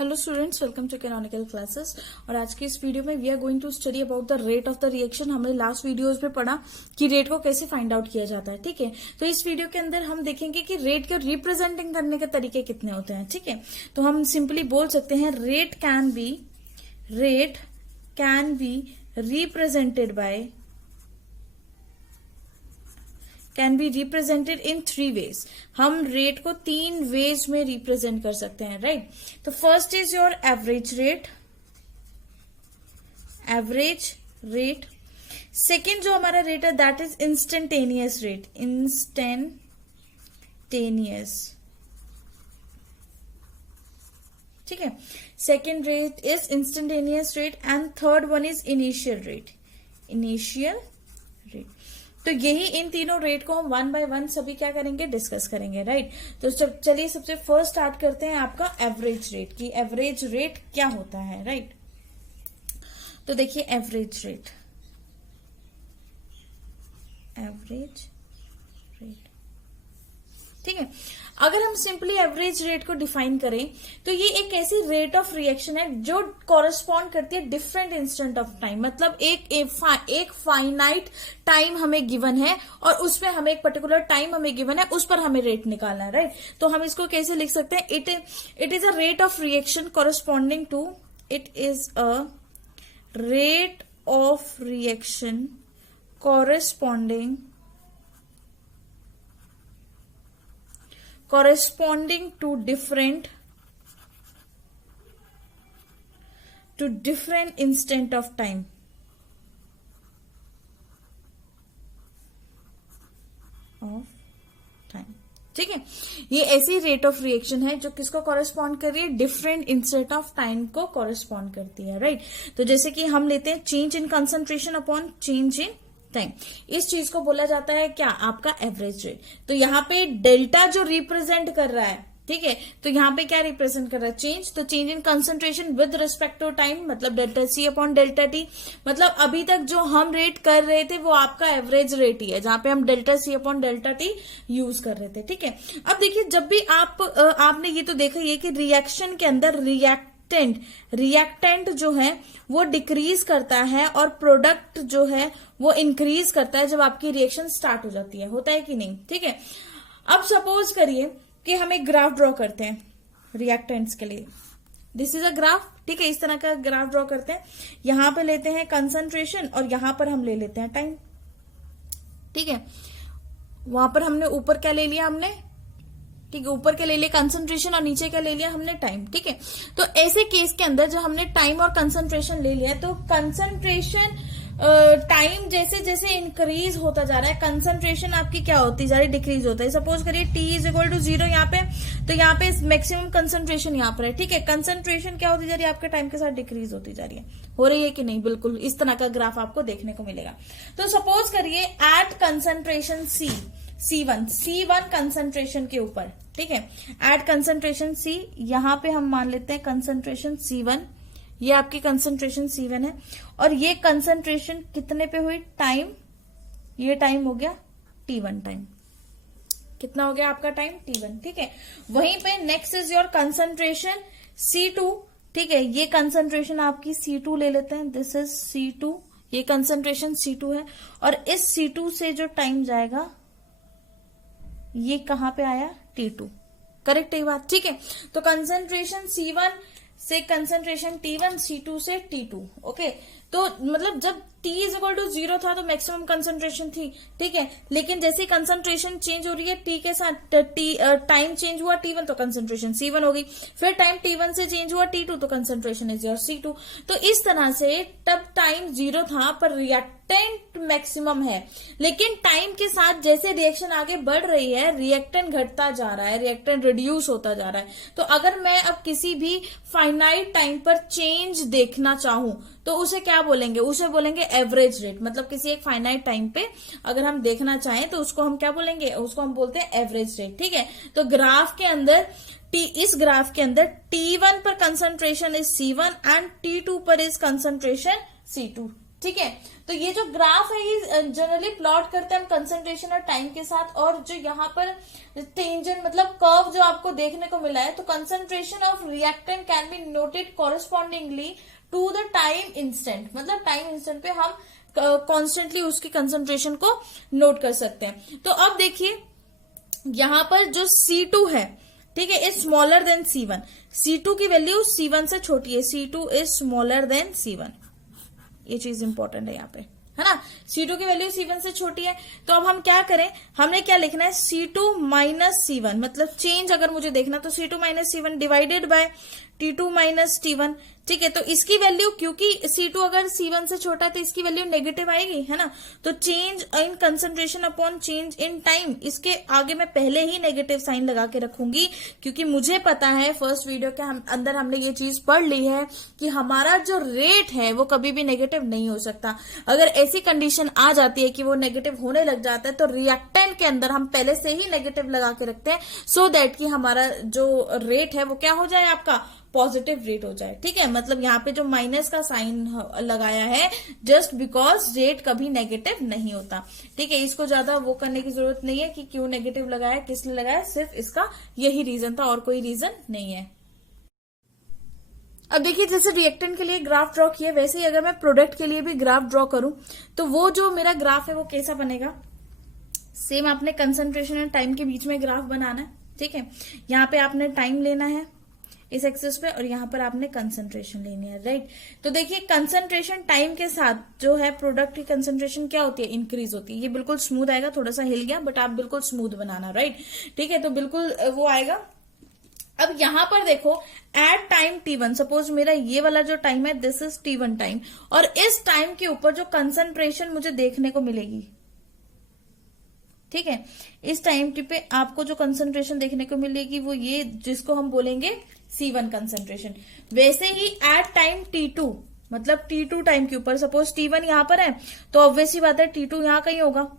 Hello students, welcome to canonical classes. और आज की इस वीडियो में we are going to study about the rate of the reaction. हमने लास्ट वीडियोस में पढ़ा कि रेट को कैसे फाइंड आउट किया जाता है। ठीक है, तो इस वीडियो के अंदर हम देखेंगे कि रेट को रिप्रेजेंटिंग करने के तरीके कितने होते हैं। ठीक है, तो हम सिंपली बोल सकते हैं rate can be represented by can be represented in 3 ways. हम रेट को 3 वेज में रिप्रेजेंट कर सकते हैं, राइट। तो first is your average rate. Second जो हमारा रेट है दैट इज इंस्टेंटेनियस रेट, ठीक है। Second rate is instantaneous rate and third one is initial rate. तो यही इन तीनों रेट को हम 1 बाय 1 सभी क्या करेंगे, डिस्कस करेंगे, राइट। तो चलिए सबसे फर्स्ट स्टार्ट करते हैं आपका एवरेज रेट की एवरेज रेट क्या होता है, राइट। तो देखिए एवरेज रेट ठीक है। अगर हम सिंपली एवरेज रेट को डिफाइन करें तो ये एक ऐसी रेट ऑफ रिएक्शन है जो कॉरेस्पॉन्ड करती है डिफरेंट इंस्टेंट ऑफ टाइम। मतलब एक फाइनाइट टाइम हमें गिवन है और उसमें हमें एक पर्टिकुलर टाइम हमें गिवन है, उस पर हमें रेट निकालना है, राइट। तो हम इसको कैसे लिख सकते हैं, it is a rate of reaction corresponding to corresponding to different instant of time। ठीक है, ये ऐसी रेट ऑफ रिएक्शन है जो किसको कॉरेस्पॉन्ड कर रही है, डिफरेंट इंस्टेंट ऑफ टाइम को कॉरेस्पॉन्ड करती है, राइट। तो जैसे कि हम लेते हैं change in concentration upon change in time, इस चीज को बोला जाता है क्या, आपका एवरेज रेट। तो यहाँ पे डेल्टा जो रिप्रेजेंट कर रहा है, ठीक है, तो यहाँ पे क्या रिप्रेजेंट कर रहा है, चेंज। तो change in concentration with respect to time, मतलब delta C upon delta T. मतलब अभी तक जो हम रेट कर रहे थे वो आपका एवरेज रेट ही है, जहां पे हम delta C upon delta T use कर रहे थे, ठीक है। अब देखिए, जब भी आपने ये तो देखा ये कि रिएक्शन के अंदर रिएक्टेंट जो है वो डिक्रीज करता है और प्रोडक्ट जो है वो इंक्रीज करता है जब आपकी रिएक्शन स्टार्ट हो जाती है, होता है कि नहीं, ठीक है। अब सपोज करिए कि हम एक ग्राफ ड्रॉ करते हैं रिएक्टेंट्स के लिए। दिस इज अ ग्राफ, ठीक है, इस तरह का ग्राफ ड्रॉ करते हैं। यहां पे लेते हैं कंसंट्रेशन और यहां पर हम ले लेते हैं टाइम, ठीक है। वहां पर हमने ऊपर क्या ले लिया, हमने, ठीक है, ऊपर क्या ले लिया कंसंट्रेशन और नीचे क्या ले लिया हमने, टाइम, ठीक है। तो ऐसे केस के अंदर जो हमने टाइम और कंसंट्रेशन ले लिया, तो कंसंट्रेशन टाइम जैसे जैसे इंक्रीज होता जा रहा है, कंसंट्रेशन आपकी क्या होती जा रही है, डिक्रीज होता है। सपोज करिए t इज इक्वल टू 0 यहाँ पे, तो यहाँ पे मैक्सिमम कंसंट्रेशन यहाँ पर है, ठीक है। कंसंट्रेशन क्या होती जा रही है, आपके टाइम के साथ डिक्रीज होती जा रही है, हो रही है कि नहीं, बिल्कुल इस तरह का ग्राफ आपको देखने को मिलेगा। तो सपोज करिए एट कंसंट्रेशन C1 कंसंट्रेशन के ऊपर, ठीक है, एट कंसंट्रेशन C, यहां पे हम मान लेते हैं कंसंट्रेशन C1, ये आपकी कंसंट्रेशन C1 है और ये कंसंट्रेशन कितने पे हुई, टाइम, ये टाइम हो गया T1 टाइम, कितना हो गया आपका टाइम, T1, ठीक है। वहीं पे next is your concentration C2, ठीक है, ये कंसंट्रेशन आपकी C2 ले लेते हैं, दिस इज C2, ये कंसंट्रेशन C2 है और इस C2 से जो टाइम जाएगा ये कहां पे आया, T2, करेक्ट है बात, ठीक है। तो कंसंट्रेशन C1 से कंसंट्रेशन T1, C2 से T2, ओके। तो मतलब जब T इज इक्वल टू 0 था तो मैक्सिमम कंसंट्रेशन थी, ठीक है। लेकिन जैसे कंसंट्रेशन चेंज हो रही है T के साथ, टाइम चेंज हुआ T1 तो कंसंट्रेशन C1 हो गई, फिर टाइम T1 से चेंज हुआ T2 तो कंसंट्रेशन इज योर C2। तो इस तरह से तब टाइम 0 था पर रिएक्टेंट मैक्सिमम है, लेकिन टाइम के साथ जैसे रिएक्शन आगे बढ़ रही है रिएक्टेंट घटता जा रहा है, रिएक्टेंट रिड्यूस होता जा रहा है। तो अगर मैं अब किसी भी फाइनाइट टाइम पर चेंज देखना चाहूं तो उसे क्या बोलेंगे, उसे बोलेंगे एवरेज रेट। मतलब किसी एक फाइनाइट टाइम पे अगर हम देखना चाहें तो उसको हम क्या बोलेंगे, उसको हम बोलते हैं एवरेज रेट, ठीक है। तो ग्राफ के अंदर इस ग्राफ के अंदर T1 पर concentration is C1 and T2 पर इज कंसंट्रेशन C2, ठीक है। तो ये जो ग्राफ है ये जनरली प्लॉट करते हैं हम कंसंट्रेशन और टाइम के साथ, और जो यहाँ पर टेंजेंट मतलब कर्व जो आपको देखने को मिला है, तो concentration of reactant can be noted correspondingly to the time instant, मतलब टाइम इंस्टेंट पे हम कॉन्स्टेंटली उसकी कंसंट्रेशन को नोट कर सकते हैं। तो अब देखिए यहां पर जो C2 है, ठीक है, is smaller than C1। C2 की वैल्यू C1 से छोटी है, C2 is smaller than C1, ये चीज इंपॉर्टेंट है यहाँ पे, है ना। C2 की वैल्यू C1 से छोटी है, तो अब हम क्या करें, हमने क्या लिखना है, C2 माइनस C1, मतलब चेंज अगर मुझे देखना तो C2 minus C1 divided by T2 minus T1, ठीक है। तो इसकी वैल्यू, क्योंकि C2 अगर C1 से छोटा है तो इसकी वैल्यू नेगेटिव आएगी, है ना। तो change in concentration upon change in time, इसके आगे मैं पहले ही नेगेटिव साइन लगा के रखूंगी, क्योंकि मुझे पता है फर्स्ट वीडियो के अंदर हमने ये चीज पढ़ ली है कि हमारा जो रेट है वो कभी भी नेगेटिव नहीं हो सकता। अगर ऐसी कंडीशन आ जाती है कि वो नेगेटिव होने लग जाता है, तो रिएक्टेंट के अंदर हम पहले से ही नेगेटिव लगा के रखते हैं, सो दैट कि हमारा जो रेट है वो क्या हो जाए, आपका पॉजिटिव रेट हो जाए, ठीक है। मतलब यहाँ पे जो माइनस का साइन लगाया है जस्ट बिकॉज रेट कभी नेगेटिव नहीं होता, ठीक है। इसको ज्यादा वो करने की जरूरत नहीं है कि क्यों नेगेटिव लगाया, किस लिए लगाया, सिर्फ इसका यही रीजन था और कोई रीजन नहीं है। अब देखिए जैसे रिएक्टेंट के लिए ग्राफ ड्रॉ किया, वैसे ही अगर मैं प्रोडक्ट के लिए भी ग्राफ ड्रॉ करूं तो वो जो मेरा ग्राफ है वो कैसा बनेगा, सेम आपने कंसंट्रेशन एंड टाइम के बीच में ग्राफ बनाना है, ठीक है। यहाँ पे आपने टाइम लेना है इस एक्सिस पे, और यहाँ पर आपने कंसंट्रेशन लेनी है, राइट। तो देखिए कंसंट्रेशन टाइम के साथ जो है प्रोडक्ट की कंसंट्रेशन क्या होती है, इंक्रीज होती है। ये बिल्कुल स्मूथ आएगा, थोड़ा सा हिल गया बट आप बिल्कुल स्मूथ बनाना, राइट, ठीक है। तो बिल्कुल वो आएगा। अब यहां पर देखो एट टाइम T1, सपोज मेरा ये वाला जो टाइम है दिस इज T1 टाइम, और इस टाइम के ऊपर जो कंसंट्रेशन मुझे देखने को मिलेगी, ठीक है, इस टाइम टी पे आपको जो कंसंट्रेशन देखने को मिलेगी वो ये, जिसको हम बोलेंगे C1 कंसंट्रेशन। वैसे ही एट टाइम T2, मतलब T2 टाइम के ऊपर, सपोज T1 यहां पर है तो ऑब्वियस ही बात है T2 यहां कहीं होगा,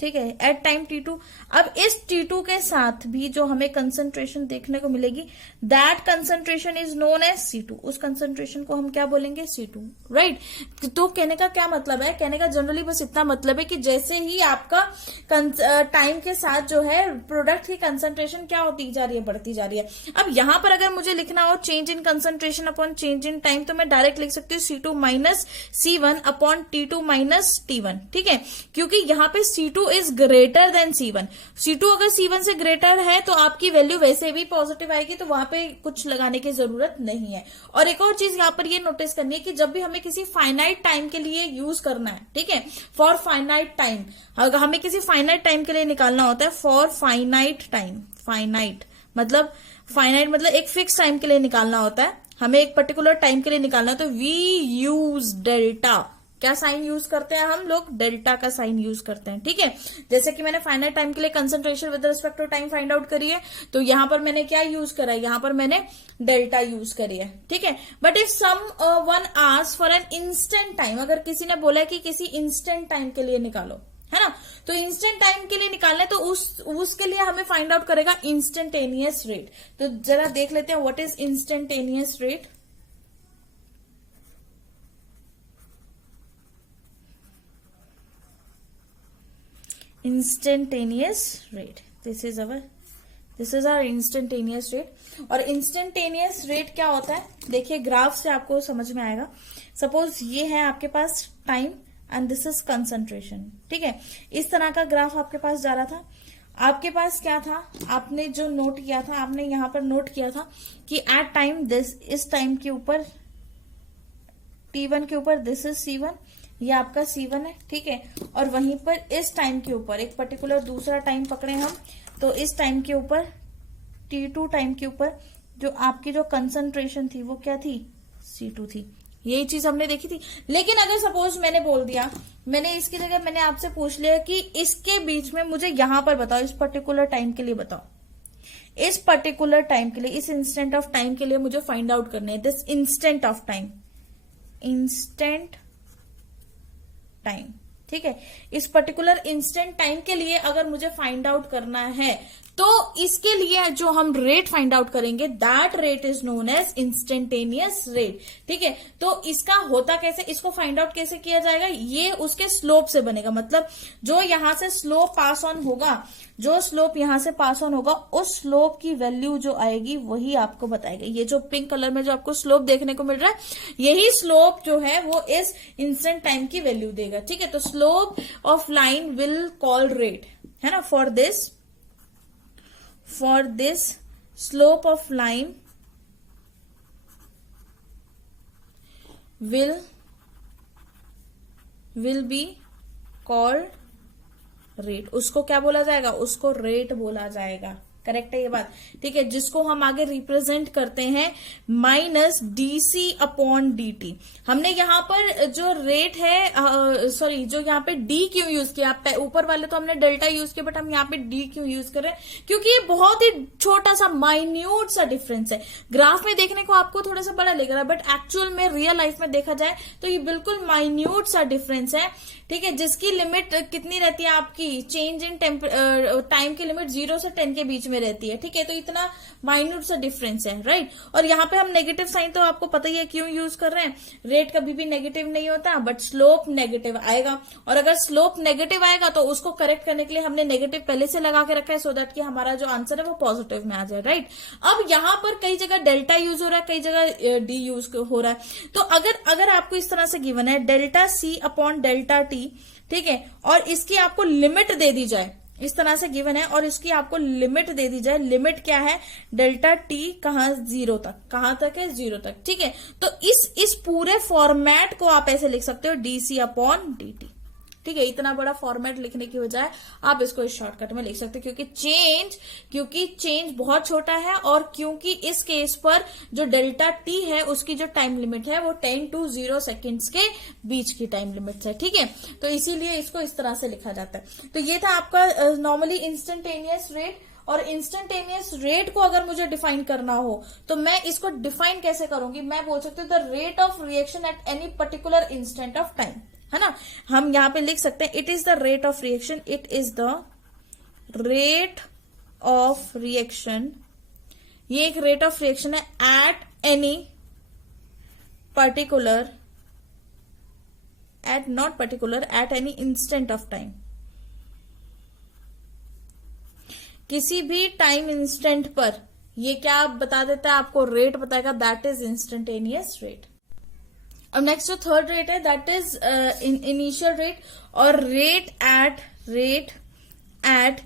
ठीक है, एट टाइम T2। अब इस T2 के साथ भी जो हमें कंसंट्रेशन देखने को मिलेगी, that concentration is known as C2, उस कंसंट्रेशन को हम क्या बोलेंगे, C2, राइट। तो कहने का क्या मतलब है, कहने का जनरली बस इतना मतलब है कि जैसे ही आपका टाइम के साथ जो है प्रोडक्ट की कंसंट्रेशन क्या होती जा रही है, बढ़ती जा रही है। अब यहां पर अगर मुझे लिखना हो change in concentration upon change in time, तो मैं डायरेक्ट लिख सकती हूँ C2 minus C1 upon T2 minus T1, ठीक है, क्योंकि यहाँ पे C2 is greater than C1। C2 अगर C1 से ग्रेटर है तो आपकी वैल्यू वैसे भी पॉजिटिव आएगी, तो वहां पे कुछ लगाने की जरूरत नहीं है। और एक और चीज यहाँ पर ये नोटिस करनी है कि जब भी हमें किसी फाइनाइट टाइम के लिए यूज करना है, ठीक है, फॉर फाइनाइट टाइम, अगर हमें किसी फाइनाइट टाइम के लिए निकालना होता है, फॉर फाइनाइट टाइम, फाइनाइट मतलब एक फिक्स टाइम के लिए निकालना होता है, हमें एक पर्टिकुलर टाइम के लिए निकालना है, तो वी यूज डेल्टा। क्या साइन यूज करते हैं हम लोग, डेल्टा का साइन यूज करते हैं, ठीक है। जैसे कि मैंने फाइनाइट टाइम के लिए concentration with respect to time find out करी है, तो यहां पर मैंने क्या यूज करा है, यहां पर मैंने डेल्टा यूज करी है, ठीक है। But if someone ask for an instant time, अगर किसी ने बोला है कि किसी इंस्टेंट टाइम के लिए निकालो, है ना, तो इंस्टेंट टाइम के लिए निकालना है तो उसके लिए हमें फाइंड आउट करेगा इंस्टेंटेनियस रेट। तो जरा देख लेते हैं what is instantaneous rate. Instantaneous rate, this is our instantaneous rate. और इंस्टेंटेनियस रेट क्या होता है, देखिए ग्राफ से आपको समझ में आएगा। सपोज ये है आपके पास time and this is concentration, ठीक है, इस तरह का ग्राफ आपके पास जा रहा था। आपके पास क्या था, आपने जो नोट किया था, आपने यहां पर नोट किया था कि एट टाइम दिस, इस टाइम के ऊपर T1 के ऊपर दिस इज C1, ये आपका C1 है, ठीक है। और वहीं पर इस टाइम के ऊपर एक पर्टिकुलर दूसरा टाइम पकड़े हम, तो इस टाइम के ऊपर T2 टाइम के ऊपर जो आपकी जो कंसंट्रेशन थी वो क्या थी, C2 थी। यही चीज हमने देखी थी। लेकिन अगर सपोज मैंने बोल दिया, मैंने इसकी जगह मैंने आपसे पूछ लिया कि इसके बीच में मुझे यहां पर बताओ, इस पर्टिकुलर टाइम के लिए बताओ, इस पर्टिकुलर टाइम के लिए, इस इंस्टेंट ऑफ टाइम के लिए मुझे फाइंड आउट करने है, this instant of time, instant time, ठीक है। इस पर्टिकुलर इंस्टेंट टाइम के लिए अगर मुझे फाइंड आउट करना है तो इसके लिए जो हम रेट फाइंड आउट करेंगे that rate is known as instantaneous rate. ठीक है, तो इसका होता कैसे, इसको फाइंड आउट कैसे किया जाएगा, ये उसके स्लोप से बनेगा। मतलब जो यहां से स्लोप पास ऑन होगा, जो स्लोप यहां से पास ऑन होगा, उस स्लोप की वैल्यू जो आएगी वही आपको बताएगा। ये जो पिंक कलर में जो आपको स्लोप देखने को मिल रहा है, यही स्लोप जो है वो इस इंस्टेंट टाइम की वैल्यू देगा। ठीक है, तो slope of line will call rate, है ना। For this slope of line will be called rate। उसको क्या बोला जाएगा, उसको रेट बोला जाएगा। करेक्ट है ये बात, ठीक है। जिसको हम आगे रिप्रेजेंट करते हैं माइनस DC अपॉन DT। हमने यहाँ पर जो रेट है, सॉरी, जो यहाँ पे D क्यों यूज किया, ऊपर वाले तो हमने डेल्टा यूज किया, बट हम यहाँ पे D क्यों यूज कर रहे हैं, क्योंकि ये बहुत ही छोटा सा माइन्यूट सा डिफरेंस है। ग्राफ में देखने को आपको थोड़ा सा बड़ा लग रहा है, बट एक्चुअल में रियल लाइफ में देखा जाए तो ये बिल्कुल माइन्यूट सा डिफरेंस है। ठीक है, जिसकी लिमिट कितनी रहती है आपकी, चेंज इन टाइम की लिमिट 0 से 10 के बीच में रहती है। ठीक है, तो इतना माइन्यूट सा डिफरेंस है, राइट। और यहाँ पे हम नेगेटिव साइन तो आपको पता ही है क्यों यूज कर रहे हैं, रेट कभी भी नेगेटिव नहीं होता, बट स्लोप नेगेटिव आएगा। और अगर स्लोप नेगेटिव आएगा तो उसको करेक्ट करने के लिए हमने नेगेटिव पहले से लगा के रखा है, सो दैट कि हमारा जो आंसर है वो पॉजिटिव में आ जाए, राइट। अब यहाँ पर कई जगह डेल्टा यूज हो रहा है, कई जगह डी यूज हो रहा है। तो अगर आपको इस तरह से गिवन है delta C upon delta T, ठीक है, और इसकी आपको लिमिट दे दी जाए, इस तरह से गिवन है और इसकी आपको लिमिट दे दी जाए। लिमिट क्या है, डेल्टा T कहां 0 तक, कहां तक है 0 तक। ठीक है, तो इस पूरे फॉर्मेट को आप ऐसे लिख सकते हो DC अपॉन DT। ठीक है, इतना बड़ा फॉर्मेट लिखने की बजाय आप इसको इस शॉर्टकट में लिख सकते हो, क्योंकि चेंज बहुत छोटा है, और क्योंकि इस केस पर जो डेल्टा T है उसकी जो टाइम लिमिट है वो 10 to 0 सेकेंड्स के बीच की टाइम लिमिट है। ठीक है, तो इसीलिए इसको इस तरह से लिखा जाता है। तो ये था आपका नॉर्मली इंस्टेंटेनियस रेट। और इंस्टेंटेनियस रेट को अगर मुझे डिफाइन करना हो तो मैं इसको डिफाइन कैसे करूंगी, मैं बोल सकती हूँ the rate of reaction at any particular instant of time, है ना। हम यहां पे लिख सकते हैं it is the rate of reaction, it is the rate of reaction, ये एक रेट ऑफ रिएक्शन है at any particular, at any instant of time, किसी भी टाइम इंस्टेंट पर। ये क्या बता देता है आपको, रेट बताएगा, दैट इज इंस्टेंटेनियस रेट। अब नेक्स्ट जो थर्ड रेट है दैट इज इनिशियल रेट, और rate at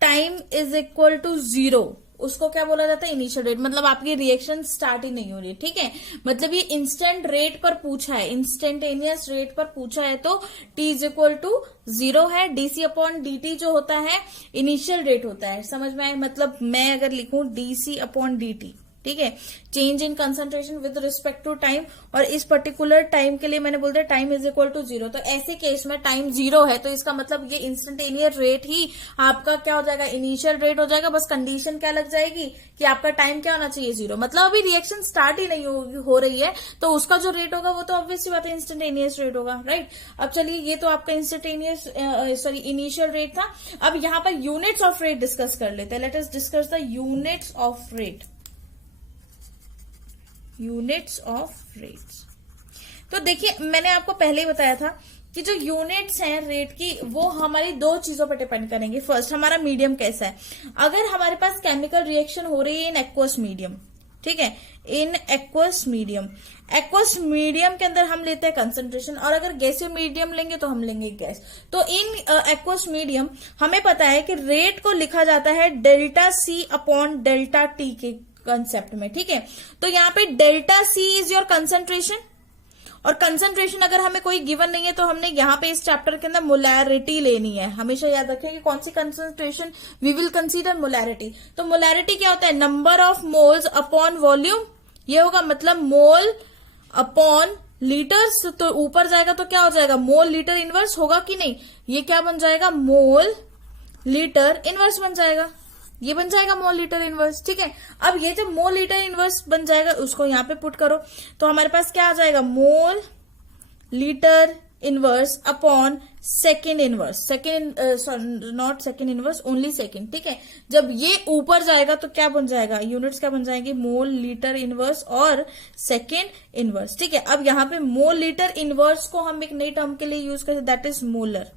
time is equal to 0, उसको क्या बोला जाता है, इनिशियल रेट। मतलब आपकी रिएक्शन स्टार्ट ही नहीं हो रही है। ठीक है, मतलब ये इंस्टेंट रेट पर पूछा है, इंस्टेंटेनियस रेट पर पूछा है, तो T इज इक्वल टू 0 है। DC अपॉन DT जो होता है इनिशियल रेट होता है, समझ में आए। मतलब मैं अगर लिखूं DC अपॉन DT, ठीक है, change in concentration with respect to time, और इस पर्टिकुलर टाइम के लिए मैंने बोल दिया टाइम इज इक्वल टू 0, तो ऐसे केस में टाइम 0 है, तो इसका मतलब ये इंस्टेंटेनियस रेट ही आपका क्या हो जाएगा, इनिशियल रेट हो जाएगा। बस कंडीशन क्या लग जाएगी कि आपका टाइम क्या होना चाहिए, 0। मतलब अभी रिएक्शन स्टार्ट ही नहीं हो रही है, तो उसका जो रेट होगा वो तो ऑब्वियसली बात है इंस्टेंटेनियस रेट होगा, राइट। अब चलिए, ये तो आपका इनिशियल रेट था। अब यहाँ पर यूनिट्स ऑफ रेट डिस्कस कर लेते हैं। Let us discuss the units of rate. Units of rates, तो देखिए मैंने आपको पहले ही बताया था कि जो यूनिट्स हैं रेट की वो हमारी दो चीजों पर डिपेंड करेंगे। फर्स्ट, हमारा मीडियम कैसा है। अगर हमारे पास केमिकल रिएक्शन हो रही है इन एक्वस मीडियम, ठीक है, इन एक्वस मीडियम के अंदर हम लेते हैं कंसंट्रेशन, और अगर गैसीय मीडियम लेंगे तो हम लेंगे गैस। तो इन एक्वस मीडियम हमें पता है कि रेट को लिखा जाता है delta C upon delta T के कंसेप्ट में। ठीक है, तो यहाँ पे delta C is your concentration, और कंसंट्रेशन अगर हमें कोई गिवन नहीं है तो हमने यहाँ पे इस चैप्टर के अंदर मोलैरिटी लेनी है। हमेशा याद रखें कि कौन सी concentration, we will consider molarity. तो मोलैरिटी क्या होता है, number of moles upon volume, ये होगा, मतलब मोल अपॉन लीटर्स। तो ऊपर जाएगा तो क्या हो जाएगा, मोल लीटर इनवर्स होगा कि नहीं, ये क्या बन जाएगा, मोल लीटर इनवर्स बन जाएगा, ये बन जाएगा मोल लीटर इनवर्स। ठीक है, अब ये जब मोल लीटर इनवर्स बन जाएगा उसको यहाँ पे पुट करो, तो हमारे पास क्या आ जाएगा, mole litre inverse upon second inverse, second not second inverse, only second, ठीक है। जब ये ऊपर जाएगा तो क्या बन जाएगा, यूनिट्स क्या बन जाएंगे, मोल लीटर इनवर्स और सेकेंड इनवर्स, ठीक है। अब यहाँ पे मोल लीटर इनवर्स को हम एक नई टर्म के लिए यूज करते, दैट इज मोलर,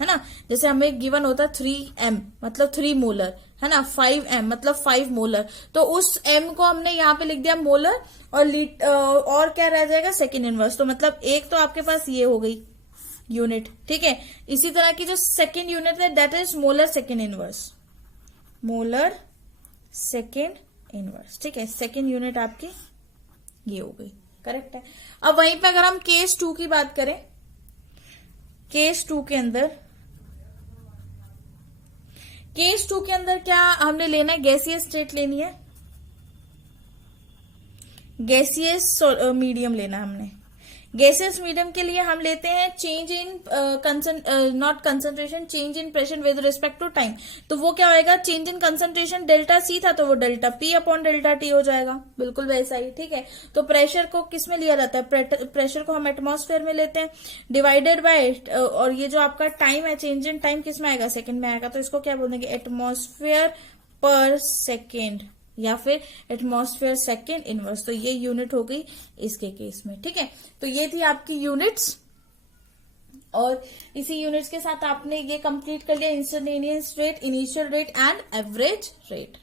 है ना। जैसे हमें गिवन होता है 3m मतलब 3 मोलर, है ना, 5m मतलब 5 मोलर, तो उस m को हमने यहाँ पे लिख दिया मोलर, और क्या रह जाएगा, सेकेंड इनवर्स। तो मतलब एक तो आपके पास ये हो गई यूनिट, ठीक है। इसी तरह की जो सेकेंड यूनिट है that is molar second inverse, molar second inverse, ठीक है। सेकेंड यूनिट आपकी ये हो गई, करेक्ट है। अब वहीं पे अगर हम केस 2 की बात करें, केस 2 के अंदर, केस 2 के अंदर क्या हमने लेना है, गैसियस स्टेट लेनी है, गैसियस मीडियम लेना है हमने। गैसियस मीडियम के लिए हम लेते हैं change in not concentration, change in pressure with respect to time. तो वो क्या होएगा, change in concentration delta C था तो वो delta P upon delta T हो जाएगा, बिल्कुल वैसा ही, ठीक है। तो प्रेशर को किस में लिया जाता है, प्रेशर को हम एटमॉस्फेयर में लेते हैं, डिवाइडेड बाय, और ये जो आपका टाइम है, चेंज इन टाइम किस में आएगा, सेकेंड में आएगा, तो इसको क्या बोलेंगे, एटमॉस्फेयर पर सेकेंड या फिर एटमॉस्फेयर सेकेंड इनवर्स। तो ये यूनिट हो गई इसके केस में, ठीक है। तो ये थी आपकी यूनिट्स, और इसी यूनिट्स के साथ आपने ये कंप्लीट कर लिया instantaneous rate, initial rate and average rate.